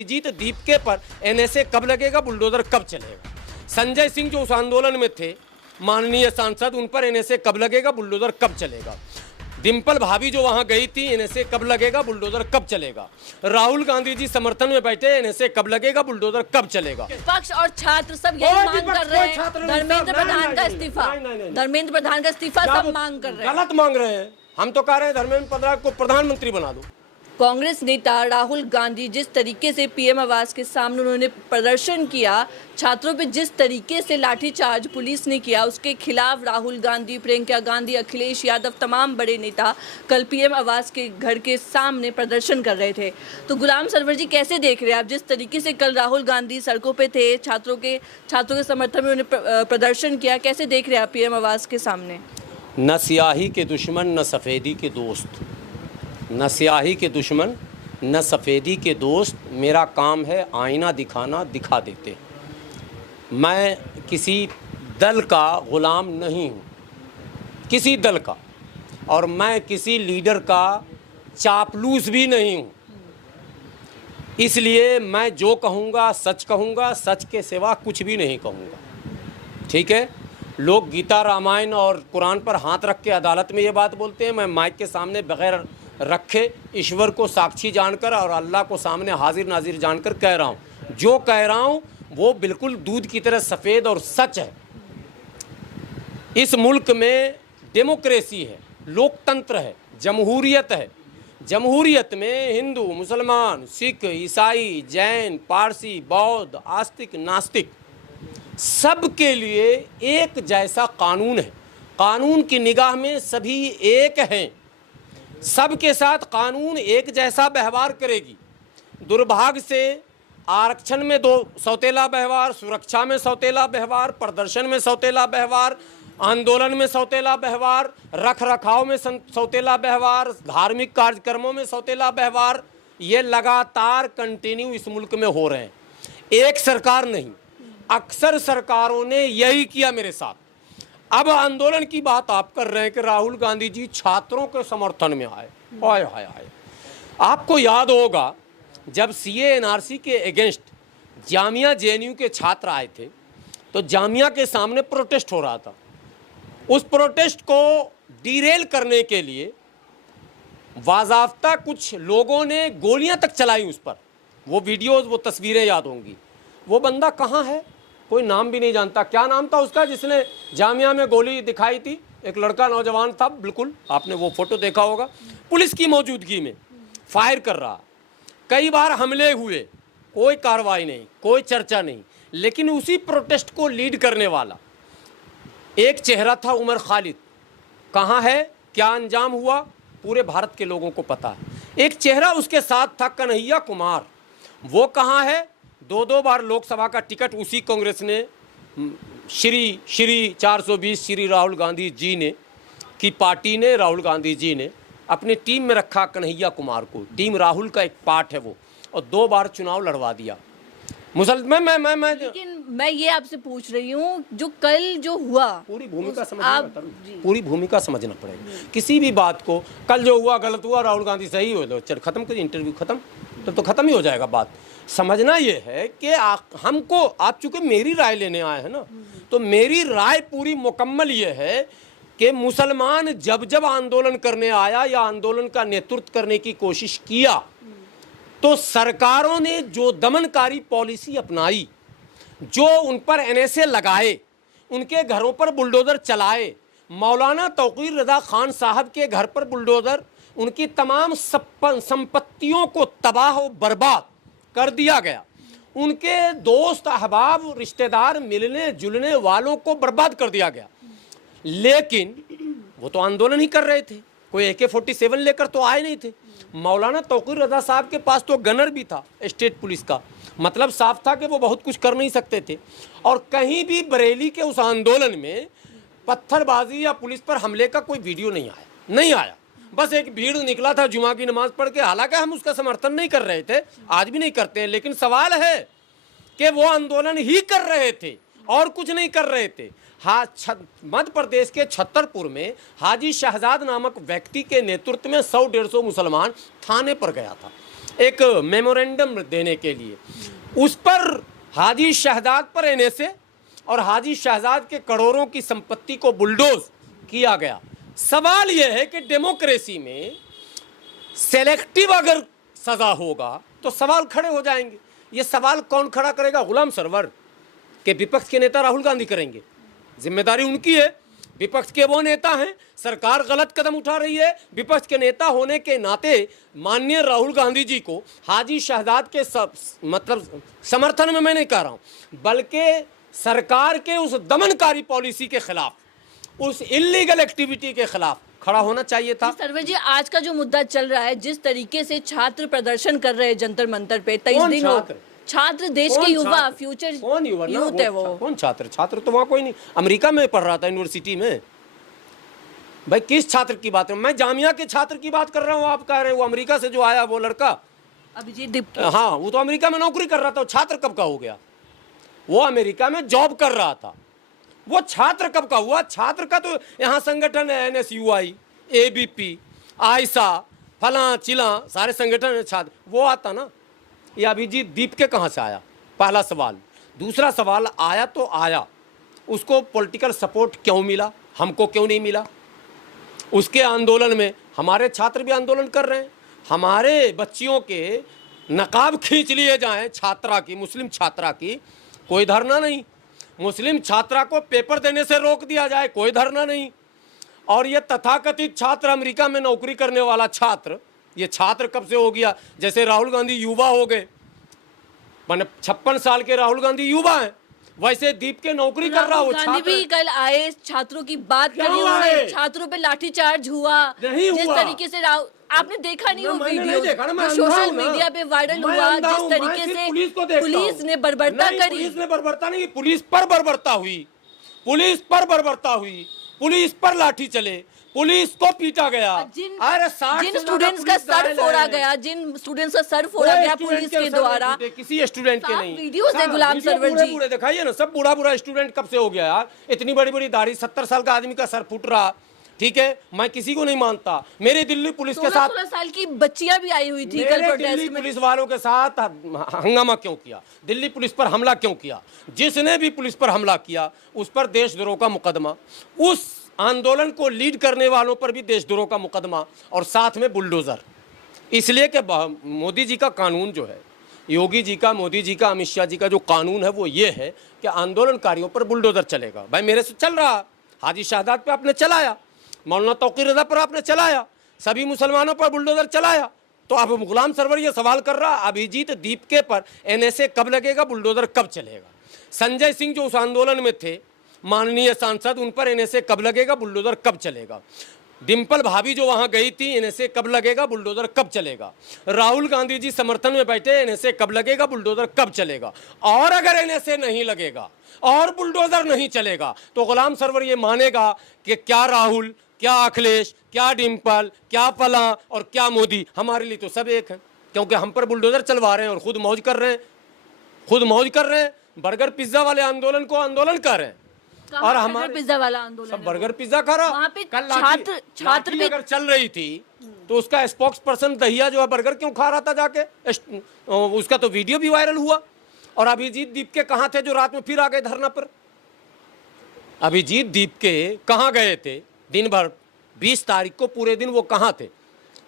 जीत दीपके पर एनएसए कब लगेगा, बुलडोजर कब चलेगा। संजय सिंह जो उस आंदोलन में थे, माननीय सांसद, उन पर एनएसए कब लगेगा, बुलडोजर कब चलेगा। डिम्पल भाभी जो वहां गई थी, एनएसए कब लगेगा, बुलडोजर कब चलेगा। राहुल गांधी जी समर्थन में बैठे, एनएसए कब लगेगा, बुलडोजर कब चलेगा। पक्ष और छात्र सब यही मांग कर रहे हैं, धर्मेंद्र प्रधान का इस्तीफा, धर्मेंद्र प्रधान का इस्तीफा सब मांग कर रहे हैं। गलत मांग रहे हैं। हम तो कह रहे हैं धर्मेंद्र प्रधान को प्रधानमंत्री बना दो। कांग्रेस नेता राहुल गांधी जिस तरीके से पीएम आवास के सामने उन्होंने प्रदर्शन किया, छात्रों पे जिस तरीके से लाठीचार्ज पुलिस ने किया, उसके खिलाफ राहुल गांधी, प्रियंका गांधी, अखिलेश यादव, तमाम बड़े नेता कल पीएम आवास के घर के सामने प्रदर्शन कर रहे थे। तो गुलाम सरवर जी, कैसे देख रहे हैं आप जिस तरीके से कल राहुल गांधी सड़कों पे थे, छात्रों के समर्थन में उन्होंने प्रदर्शन किया, कैसे देख रहे हैं आप पीएम आवास के सामने? न स्याही के दुश्मन न सफ़ेदी के दोस्त, न स्याही के दुश्मन न सफ़ेदी के दोस्त, मेरा काम है आईना दिखाना, दिखा देते। मैं किसी दल का ग़ुलाम नहीं हूँ, किसी दल का, और मैं किसी लीडर का चापलूस भी नहीं हूँ। इसलिए मैं जो कहूँगा सच कहूँगा, सच के सिवा कुछ भी नहीं कहूँगा। ठीक है, लोग गीता, रामायण और कुरान पर हाथ रख के अदालत में ये बात बोलते हैं। मैं माइक के सामने बगैर रखे ईश्वर को साक्षी जानकर और अल्लाह को सामने हाजिर नाजिर जानकर कह रहा हूँ, जो कह रहा हूँ वो बिल्कुल दूध की तरह सफ़ेद और सच है। इस मुल्क में डेमोक्रेसी है, लोकतंत्र है, जमहूरियत है। जमहूरियत में हिंदू, मुसलमान, सिख, ईसाई, जैन, पारसी, बौद्ध, आस्तिक, नास्तिक, सबके लिए एक जैसा कानून है। कानून की निगाह में सभी एक हैं, सबके साथ कानून एक जैसा व्यवहार करेगी। दुर्भाग्य से आरक्षण में दो सौतेला व्यवहार, सुरक्षा में सौतेला व्यवहार, प्रदर्शन में सौतेला व्यवहार, आंदोलन में सौतेला व्यवहार, रख रखाव में सौतेला व्यवहार, धार्मिक कार्यक्रमों में सौतेला व्यवहार, ये लगातार कंटिन्यू इस मुल्क में हो रहे हैं। एक सरकार नहीं, अक्सर सरकारों ने यही किया मेरे साथ। अब आंदोलन की बात आप कर रहे हैं कि राहुल गांधी जी छात्रों के समर्थन में आए। हाय हाय हाय, आपको याद होगा जब सीए एनआरसी के अगेंस्ट जामिया जेएनयू के छात्र आए थे, तो जामिया के सामने प्रोटेस्ट हो रहा था। उस प्रोटेस्ट को डीरेल करने के लिए बाज़ाब्ता कुछ लोगों ने गोलियां तक चलाई उस पर। वो वीडियोस, वो तस्वीरें याद होंगी। वो बंदा कहाँ है, कोई नाम भी नहीं जानता। क्या नाम था उसका जिसने जामिया में गोली दिखाई थी? एक लड़का, नौजवान था, बिल्कुल आपने वो फोटो देखा होगा, पुलिस की मौजूदगी में फायर कर रहा। कई बार हमले हुए, कोई कार्रवाई नहीं, कोई चर्चा नहीं। लेकिन उसी प्रोटेस्ट को लीड करने वाला एक चेहरा था, उमर खालिद। कहाँ है, क्या अंजाम हुआ, पूरे भारत के लोगों को पता है। एक चेहरा उसके साथ था, कन्हैया कुमार। वो कहाँ है? दो बार लोकसभा का टिकट उसी कांग्रेस ने, श्री 420 श्री राहुल गांधी जी ने की पार्टी ने, राहुल गांधी जी ने अपनी टीम में रखा कन्हैया कुमार को। टीम राहुल का एक पार्ट है वो, और 2 बार चुनाव लड़वा दिया। लेकिन मैं ये आपसे पूछ रही हूँ, जो कल जो हुआ, पूरी भूमिका समझना पड़ेगा किसी भी बात को। कल जो हुआ गलत हुआ, राहुल गांधी सही हो, चल खत्म कर, इंटरव्यू खत्म, तो खत्म ही हो जाएगा बात। समझना ये है कि हमको, आप चूंकि मेरी राय लेने आए हैं ना, तो मेरी राय पूरी मुकम्मल ये है कि मुसलमान जब जब आंदोलन करने आया या आंदोलन का नेतृत्व करने की कोशिश किया, तो सरकारों ने जो दमनकारी पॉलिसी अपनाई, जो उन पर एनएसए लगाए, उनके घरों पर बुलडोज़र चलाए, मौलाना तौक़ीर रज़ा खान साहब के घर पर बुलडोज़र, उनकी तमाम संपत्तियों को तबाह और बर्बाद कर दिया गया। उनके दोस्त, अहबाब, रिश्तेदार, मिलने जुलने वालों को बर्बाद कर दिया गया। लेकिन वो तो आंदोलन ही कर रहे थे, कोई AK-47 लेकर तो आए नहीं थे। मौलाना तौक़ीर रज़ा साहब के पास तो गनर भी था स्टेट पुलिस का, मतलब साफ था कि वो बहुत कुछ कर नहीं सकते थे। और कहीं भी बरेली के उस आंदोलन में पत्थरबाजी या पुलिस पर हमले का कोई वीडियो नहीं आया। बस एक भीड़ निकला था जुमा की नमाज पढ़ के। हालांकि हम उसका समर्थन नहीं कर रहे थे, आज भी नहीं करते हैं, लेकिन सवाल है कि वो आंदोलन ही कर रहे थे और कुछ नहीं कर रहे थे। मध्य प्रदेश के छतरपुर में हाजी शहजाद नामक व्यक्ति के नेतृत्व में 100-150 मुसलमान थाने पर गया था। एक मेमोरेंडम देने के लिए, उस पर हाजी शहजाद पर NSA और हाजी शहजाद के करोड़ों की संपत्ति को बुलडोज किया गया। सवाल यह है कि डेमोक्रेसी में सेलेक्टिव अगर सजा होगा तो सवाल खड़े हो जाएंगे। ये सवाल कौन खड़ा करेगा? गुलाम सरवर के विपक्ष के नेता राहुल गांधी करेंगे। जिम्मेदारी उनकी है, विपक्ष के वो नेता हैं, सरकार गलत कदम उठा रही है। विपक्ष के नेता होने के नाते माननीय राहुल गांधी जी को हाजी शहजाद के मतलब समर्थन में मैं नहीं कह रहा हूँ, बल्कि सरकार के उस दमनकारी पॉलिसी के खिलाफ, उस इलीगल एक्टिविटी के खिलाफ खड़ा होना चाहिए था। सरवर जी, आज का जो मुद्दा चल रहा है, जिस तरीके से छात्र प्रदर्शन कर रहे हैं जंतर मंतर पे, 23 दिन हो, छात्र देश के युवा, फ्यूचर यूथ है वो। कौन छात्र? छात्र तो वहाँ कोई नहीं, अमेरिका में पढ़ रहा था यूनिवर्सिटी में। भाई किस छात्र की बात है? मैं जामिया के छात्र की बात कर रहा हूँ, आप कह रहे हैं वो अमेरिका से जो आया वो लड़का अभिजीत दीप। हाँ, वो तो अमेरिका में नौकरी कर रहा था। छात्र कब का हो गया? वो अमेरिका में जॉब कर रहा था, वो छात्र कब का हुआ? छात्र का तो यहाँ संगठन है, NSUI, ABP, आयसा, फला चिला, सारे संगठन है छात्र। वो आता ना। ये अभिजीत दीप के कहाँ से आया? पहला सवाल। दूसरा सवाल, आया तो आया, उसको पॉलिटिकल सपोर्ट क्यों मिला? हमको क्यों नहीं मिला? उसके आंदोलन में हमारे छात्र भी आंदोलन कर रहे हैं। हमारे बच्चियों के नकाब खींच लिए जाएं, छात्रा की, मुस्लिम छात्रा की, कोई धरना नहीं। मुस्लिम छात्रा को पेपर देने से रोक दिया जाए, कोई धरना नहीं। और ये तथाकथित छात्र, अमेरिका में नौकरी करने वाला छात्र, ये छात्र कब से हो गया? जैसे राहुल गांधी युवा हो गए, माने 56 साल के राहुल गांधी युवा हैं, वैसे दीप के नौकरी कर रहा हो छात्र। गांधी भी कल आए, छात्रों की बात करी उन्होंने, छात्रों पे लाठीचार्ज हुआ। जिस तरीके से आपने देखा नहीं वो वीडियो सोशल मीडिया पे वायरल हुआ, जिस तरीके से पुलिस ने बर्बरता करी। पुलिस ने बर्बरता नहीं, पुलिस पर बर्बरता हुई, पुलिस पर बर्बरता हुई, पुलिस पर लाठी चले, पुलिस को पीटा गया। अरे जिन स्टूडेंट्स का सर फोड़ा गया, जिन स्टूडेंट्स का सर फोड़ा गया पुलिस के द्वारा, किसी स्टूडेंट के नहीं। वीडियोस है गुलाम सरवर जी, पूरे दिखाइए ना, सब बूढ़ा स्टूडेंट कब से हो गया यार? इतनी बड़ी बड़ी दाढ़ी, 70 साल का आदमी का सर फूट रहा, ठीक है? मैं किसी को नहीं मानता। मेरी दिल्ली पुलिस के साथ 16 साल की बच्चियां भी आई हुई थी कल प्रोटेस्ट में। पुलिस वालों के साथ हंगामा क्यों किया? दिल्ली पुलिस पर हमला क्यों किया? जिसने भी पुलिस पर हमला किया उस पर देशद्रोह का मुकदमा, उस आंदोलन को लीड करने वालों पर भी देशद्रोह का मुकदमा, और साथ में बुलडोजर। इसलिए कि मोदी जी का कानून जो है, योगी जी का, मोदी जी का, अमित शाह जी का जो कानून है वो ये है कि आंदोलनकारियों पर बुलडोजर चलेगा। भाई मेरे से चल रहा, हाजी शहजाद पे आपने चलाया, मौलाना तौकीर रज़ा पर आपने चलाया, सभी मुसलमानों पर बुलडोजर चलाया, तो अब गुलाम सरवर ये सवाल कर रहा, अभिजीत दीपके पर NSA कब लगेगा, बुलडोजर कब चलेगा? संजय सिंह जो उस आंदोलन में थे, माननीय सांसद, उन पर NSA कब लगेगा, बुलडोजर कब चलेगा? डिम्पल भाभी जो वहां गई थी, NSA कब लगेगा, बुलडोजर कब चलेगा? राहुल गांधी जी समर्थन में बैठे, NSA कब लगेगा, बुलडोजर कब चलेगा? और अगर NSA नहीं लगेगा और बुलडोजर नहीं चलेगा तो गुलाम सरवर ये मानेगा कि क्या राहुल, क्या अखिलेश, क्या डिम्पल, क्या फला और क्या मोदी, हमारे लिए तो सब एक है, क्योंकि हम पर बुलडोजर चलवा रहे हैं और खुद मौज कर रहे हैं, खुद मौज कर रहे हैं। बर्गर पिज्जा वाले आंदोलन को आंदोलन कर रहे हैं, और हमारे पिज्जा वाला आंदोलन सब बर्गर पिज्जा खा रहा। वहाँ पे कल छात्र भी अगर चल रही थी तो उसका स्पोक्स पर्सन दहिया जो है बर्गर क्यों खा रहा था जाके? उसका तो वीडियो भी वायरल हुआ। और अभिजीत दीपके कहाँ थे जो रात में फिर आ गए धरना पर? अभिजीत दीपके कहाँ गए थे दिन भर? 20 तारीख को पूरे दिन वो कहाँ थे?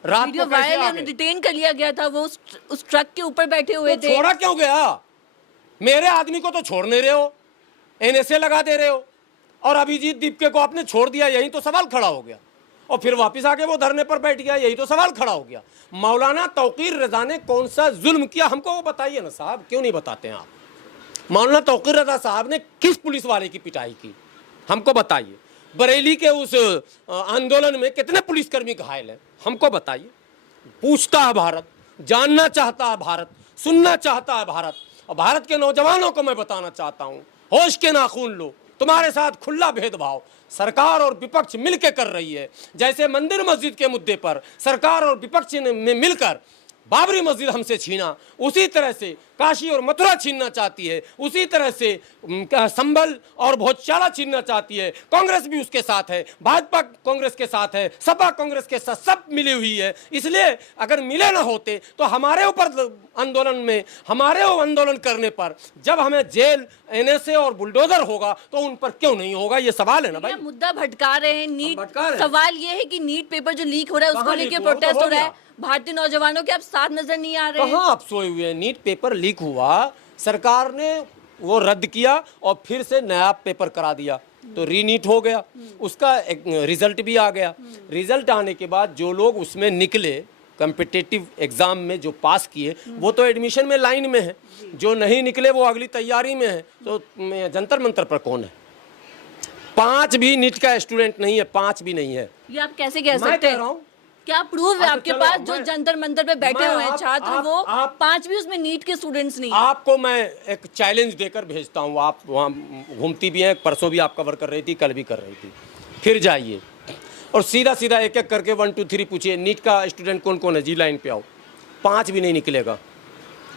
रात वीडियो वायरल, उन्हें डिटेन कर लिया गया था, वो उस ट्रक के ऊपर बैठे हुए थे। छोड़ा क्यों गया? मेरे आदमी को तो छोड़ नहीं रहे हो, NSA लगा दे रहे हो, और अभिजीत दीपके को आपने छोड़ दिया, यही तो सवाल खड़ा हो गया। और फिर वापस आके वो धरने पर बैठ गया, यही तो सवाल खड़ा हो गया। मौलाना तौकीर रज़ा ने कौन सा जुल्म किया, हमको वो बताइए ना साहब, क्यों नहीं बताते हैं आप? मौलाना तौकीर रज़ा साहब ने किस पुलिस वाले की पिटाई की, हमको बताइए। बरेली के उस आंदोलन में कितने पुलिसकर्मी घायल हैं, हमको बताइए। पूछता है भारत, जानना चाहता है भारत, सुनना चाहता है भारत। और भारत के नौजवानों को मैं बताना चाहता हूँ, होश के नाखून लो, तुम्हारे साथ खुला भेदभाव सरकार और विपक्ष मिलकर कर रही है। जैसे मंदिर मस्जिद के मुद्दे पर सरकार और विपक्ष ने मिलकर बाबरी मस्जिद हमसे छीना, उसी तरह से काशी और मथुरा छीनना चाहती है, उसी तरह से संभल और भोजशाला छीनना चाहती है। कांग्रेस भी उसके साथ है, भाजपा कांग्रेस के साथ है, सपा कांग्रेस के साथ, सब मिली हुई है। इसलिए अगर मिले ना होते तो हमारे ऊपर आंदोलन करने पर जब हमें जेल, एनएसए और बुलडोजर होगा तो उन पर क्यों नहीं होगा, ये सवाल है ना भाई। मुद्दा भटका रहे हैं नीट, सवाल ये है कि नीट पेपर जो लीक हो रहा है उसको लेके लीक प्रोटेस्ट हो रहा है, भारतीय नौजवानों के अब साथ नजर नहीं आ रहे हैं। कहाँ आप सोए हुए हैं? नीट पेपर लीक हुआ, सरकार ने वो रद्द किया और फिर से नया पेपर करा दिया, तो रीनीट हो गया, उसका एक रिजल्ट भी आ गया। रिजल्ट आने के बाद जो लोग उसमें निकले, कॉम्पिटिटिव एग्जाम में जो पास किए, वो तो एडमिशन में लाइन में है, जो नहीं निकले वो अगली तैयारी में है। तो जंतर मंतर पर कौन है? 5 भी नीट का स्टूडेंट नहीं है, 5 भी नहीं है। ये आप कैसे कह सकते हैं? क्या प्रूफ है आपके पास? जो जंतर मंतर पे बैठे हुए हैं छात्र, वो 5 भी उसमें नीट के स्टूडेंट्स नहीं। आपको मैं एक चैलेंज देकर भेजता हूँ, आप वहाँ घूमती भी हैं, परसों भी आप कवर कर रही थी, कल भी कर रही थी, फिर जाइए और सीधा सीधा एक एक करके 1 2 3 पूछिए, नीट का स्टूडेंट कौन कौन है जी, लाइन पे आओ। 5 भी नहीं निकलेगा।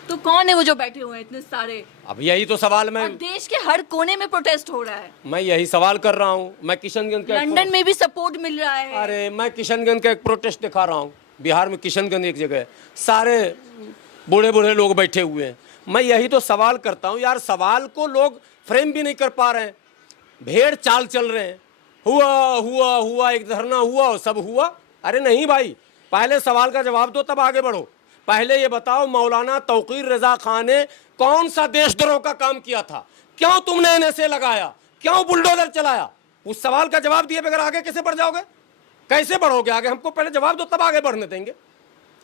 तो कौन है वो जो बैठे हुए हैं इतने सारे? अब यही तो सवाल मैं, देश के हर कोने में प्रोटेस्ट हो रहा है, मैं यही सवाल कर रहा हूँ। मैं किशनगंज का, लंदन में भी सपोर्ट मिल रहा है। अरे मैं किशनगंज का एक प्रोटेस्ट दिखा रहा हूँ, बिहार में किशनगंज एक जगह है, सारे बूढ़े बूढ़े लोग बैठे हुए हैं। मैं यही तो सवाल करता हूँ यार, सवाल को लोग फ्रेम भी नहीं कर पा रहे हैं, भेड़ चाल चल रहे हैं, हुआ हुआ हुआ, एक धरना हुआ और सब हुआ। अरे नहीं भाई, पहले सवाल का जवाब दो तब आगे बढ़ो। पहले ये बताओ, मौलाना तौकीर रजा खान ने कौन सा देशद्रोह का काम किया था? क्यों तुमने एनएसए लगाया? क्यों बुलडोजर चलाया? उस सवाल का जवाब दिए बगैर आगे कैसे बढ़ जाओगे? कैसे बढ़ोगे आगे? हमको पहले जवाब दो तब आगे बढ़ने देंगे।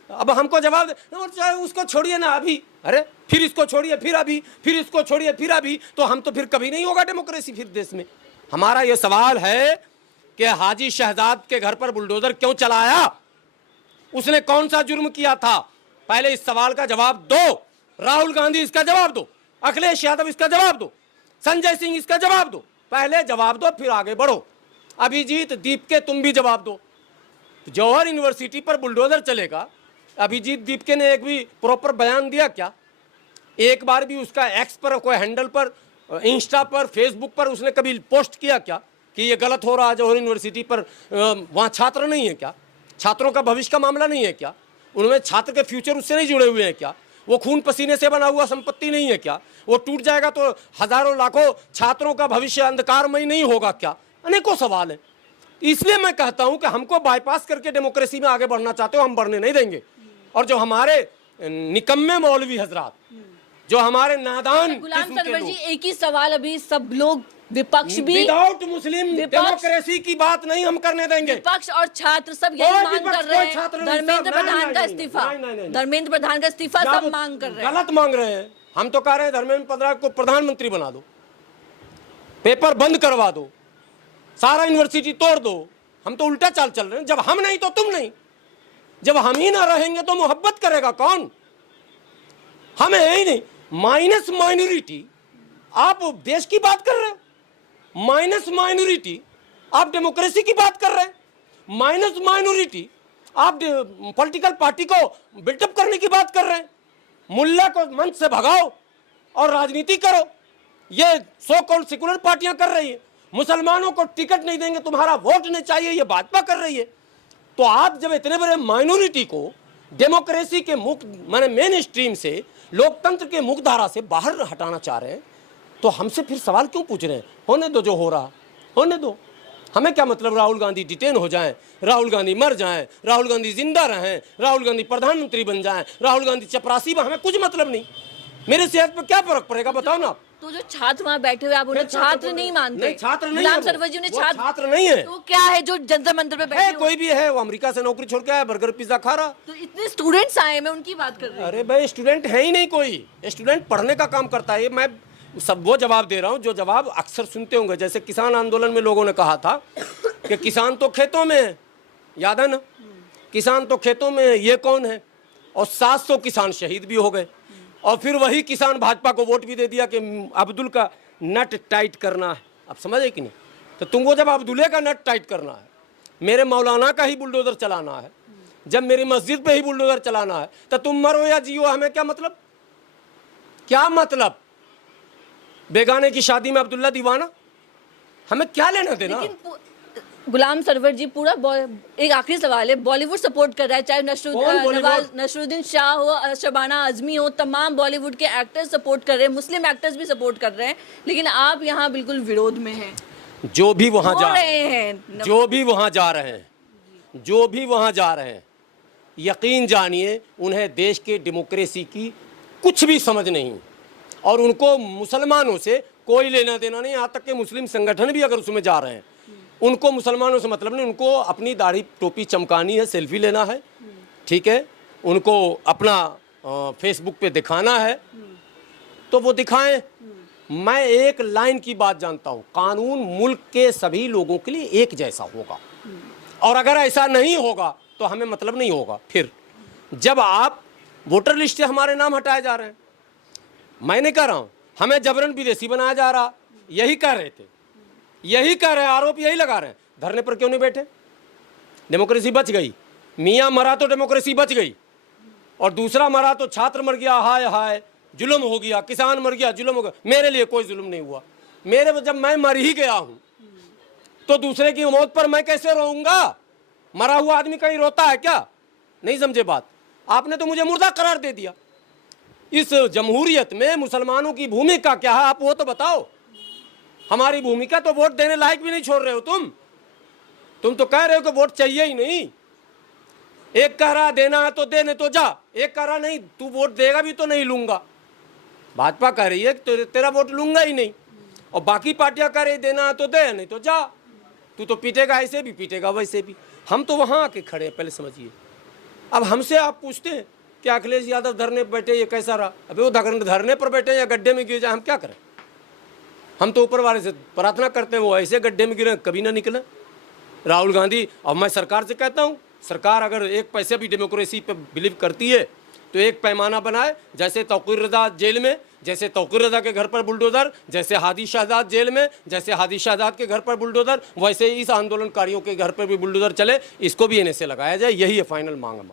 अब हमको जवाब दे और चाहे उसको छोड़िए ना अभी, अरे फिर इसको छोड़िए, फिर अभी, फिर इसको छोड़िए, फिर अभी, तो हम तो फिर कभी नहीं होगा डेमोक्रेसी फिर देश में। हमारा ये सवाल है कि हाजी शहजाद के घर पर बुलडोजर क्यों चलाया? उसने कौन सा जुर्म किया था? पहले इस सवाल का जवाब दो। राहुल गांधी इसका जवाब दो, अखिलेश यादव इसका जवाब दो, संजय सिंह इसका जवाब दो। पहले जवाब दो फिर आगे बढ़ो। अभिजीत दीपके तुम भी जवाब दो। जौहर यूनिवर्सिटी पर बुलडोजर चलेगा, अभिजीत दीपके ने एक भी प्रॉपर बयान दिया क्या? एक बार भी उसका एक्स पर, कोई हैंडल पर, इंस्टा पर, फेसबुक पर उसने कभी पोस्ट किया क्या कि ये गलत हो रहा है जौहर यूनिवर्सिटी पर? वहाँ छात्र नहीं है क्या? छात्रों का भविष्य का मामला नहीं है क्या? उनमें छात्र के फ्यूचर उससे नहीं जुड़े हुए हैं क्या? वो खून पसीने से बना हुआ संपत्ति नहीं है क्या? वो टूट जाएगा तो हजारों लाखों छात्रों का भविष्य अंधकारमय नहीं होगा क्या? अनेकों सवाल है। इसलिए मैं कहता हूं कि हमको बाईपास करके डेमोक्रेसी में आगे बढ़ना चाहते हो, हम बढ़ने नहीं देंगे। और जो हमारे निकम्मे मौलवी हजरात, जो हमारे नादान, गुलाम सरवर जी, एक ही सवाल अभी सब लोग, विपक्ष भी, विदाउट मुस्लिम डेमोक्रेसी की बात नहीं हम करने देंगे। विपक्ष और छात्र सब यही मांग कर रहे हैं, धर्मेंद्र प्रधान का इस्तीफा, धर्मेंद्र प्रधान का इस्तीफा सब मांग कर रहे हैं। गलत मांग रहे हैं। हम तो कह रहे हैं धर्मेंद्र प्रधान को प्रधानमंत्री बना दो, पेपर बंद करवा दो, सारा यूनिवर्सिटी तोड़ दो। हम तो उल्टा चाल चल रहे हैं। जब हम नहीं तो तुम नहीं, जब हम ही ना रहेंगे तो मोहब्बत करेगा कौन? हम है ही नहीं। माइनस माइनॉरिटी, आप देश की बात कर रहे हो। माइनस माइनॉरिटी, आप डेमोक्रेसी की बात कर रहे हैं। माइनस माइनॉरिटी, आप पॉलिटिकल पार्टी को बिल्टअप करने की बात कर रहे हैं। मुल्ला को मंच से भगाओ और राजनीति करो, ये सो कॉल्ड सेकुलर पार्टियां कर रही है। मुसलमानों को टिकट नहीं देंगे, तुम्हारा वोट नहीं चाहिए, ये भाजपा कर रही है। तो आप जब इतने बड़े माइनॉरिटी को डेमोक्रेसी के मुक्त, माने मेन स्ट्रीम से, लोकतंत्र के मुख्य धारा से बाहर हटाना चाह रहे हैं, तो हमसे फिर सवाल क्यों पूछ रहे हैं? होने दो, जो हो रहा होने दो। हमें क्या मतलब राहुल गांधी डिटेन हो जाएं, राहुल गांधी मर जाएं, राहुल गांधी जिंदा रहें, राहुल गांधी प्रधानमंत्री बन जाएं, राहुल गांधी चपरासी में, हमें कुछ मतलब नहीं। मेरे सेहत पर क्या फर्क पड़ेगा बताओ ना। तो जो छात्र वहाँ बैठे हुए, आप उन्हें छात्र नहीं मानते? नहीं, छात्र नहीं गुलाम है सरवर जी, उन्हें छात्र नहीं है। तो क्या है जो जंतर मंतर पे बैठे है? कोई भी है, वो अमेरिका से नौकरी छोड़ के आया, बर्गर पिज्जा खा रहा। तो इतने स्टूडेंट्स आए, मैं उनकी बात कर रही हूँ। अरे भाई, स्टूडेंट है ही नहीं कोई। स्टूडेंट पढ़ने का काम करता है। मैं सब वो जवाब दे रहा हूँ जो जवाब अक्सर सुनते होंगे। जैसे किसान आंदोलन में लोगों ने कहा था कि किसान तो खेतों में है, याद है ना? किसान तो खेतों में, ये कौन है? और 700 किसान शहीद भी हो गए। और फिर वही किसान भाजपा को वोट भी दे दिया कि अब्दुल का नट टाइट करना है। अब समझे कि नहीं? तो तुमको जब अब्दुल्ले का नट टाइट करना है, मेरे मौलाना का ही बुलडोजर चलाना है, जब मेरी मस्जिद पे ही बुलडोजर चलाना है तो तुम मरो या जियो, हमें क्या मतलब? क्या मतलब? बेगाने की शादी में अब्दुल्ला दीवाना, हमें क्या लेना देना? गुलाम सरवर जी, पूरा एक आखिरी सवाल है, बॉलीवुड सपोर्ट कर रहा है, चाहे नसरुद्दीन शाह हो, शबाना आजमी हो, तमाम बॉलीवुड के एक्टर्स सपोर्ट कर रहे हैं, मुस्लिम एक्टर्स भी सपोर्ट कर रहे हैं, लेकिन आप यहाँ बिल्कुल विरोध में हैं। जो भी वहाँ जा रहे हैं, जो भी वहाँ जा रहे हैं, जो भी वहाँ जा रहे हैं, यकीन जानिए उन्हें देश के डेमोक्रेसी की कुछ भी समझ नहीं, और उनको मुसलमानों से कोई लेना देना नहीं। यहाँ तक कि मुस्लिम संगठन भी अगर उसमें जा रहे हैं, उनको मुसलमानों से मतलब नहीं, उनको अपनी दाढ़ी टोपी चमकानी है, सेल्फी लेना है, ठीक है, उनको अपना फेसबुक पे दिखाना है तो वो दिखाएं। मैं एक लाइन की बात जानता हूँ, कानून मुल्क के सभी लोगों के लिए एक जैसा होगा, और अगर ऐसा नहीं होगा तो हमें मतलब नहीं होगा। फिर जब आप वोटर लिस्ट से हमारे नाम हटाए जा रहे हैं, मैं नहीं कह रहा हूँ, हमें जबरन विदेशी बनाया जा रहा, यही कह रहे थे, यही कह रहे हैं, आरोप यही लगा रहे हैं, धरने पर क्यों नहीं बैठे? डेमोक्रेसी बच गई, मियाँ मरा तो डेमोक्रेसी बच गई, और दूसरा मरा तो छात्र मर गया, हाय हाय जुल्म हो गया, किसान मर गया, जुल्म हो गया। मेरे लिए कोई जुल्म नहीं हुआ, मेरे जब मैं मर ही गया हूँ तो दूसरे की मौत पर मैं कैसे रोऊंगा? मरा हुआ आदमी कहीं रोता है क्या? नहीं समझे बात? आपने तो मुझे मुर्दा करार दे दिया। इस जमहूरियत में मुसलमानों की भूमिका क्या है, आप वो तो बताओ। हमारी भूमिका तो वोट देने लायक भी नहीं छोड़ रहे हो तुम तो कह रहे हो कि वोट चाहिए ही नहीं। एक कह रहा देना है तो देने तो जा, एक कह रहा नहीं तू वोट देगा भी तो नहीं लूंगा। भाजपा कह रही है कि तेरा वोट लूंगा ही नहीं, और बाकी पार्टियां कह रही देना है तो दे, नहीं तो जा, तू तो पीटेगा ऐसे भी, पीटेगा वैसे भी। हम तो वहां आके खड़े हैं, पहले समझिए। अब हमसे आप पूछते हैं कि अखिलेश यादव धरने पर बैठे, ये कैसा रहा? अबे वो धरने पर बैठे या गड्ढे में गिर जाए, हम क्या करें? हम तो ऊपर वाले से प्रार्थना करते हैं वो ऐसे गड्ढे में गिरे कभी ना निकले। राहुल गांधी, और मैं सरकार से कहता हूँ, सरकार अगर एक पैसे भी डेमोक्रेसी पे बिलीव करती है तो एक पैमाना बनाए, जैसे तौकीर रज़ा जेल में, जैसे तौकीर रज़ा के घर पर बुलडोज़र, जैसे हादी शहजाद जेल में, जैसे हादी शहजाद के घर पर बुलडोज़र, वैसे इस आंदोलनकारियों के घर पर भी बुलडोज़र चले, इसको भी एनएसए लगाया जाए। यही है फाइनल मांग हमारी।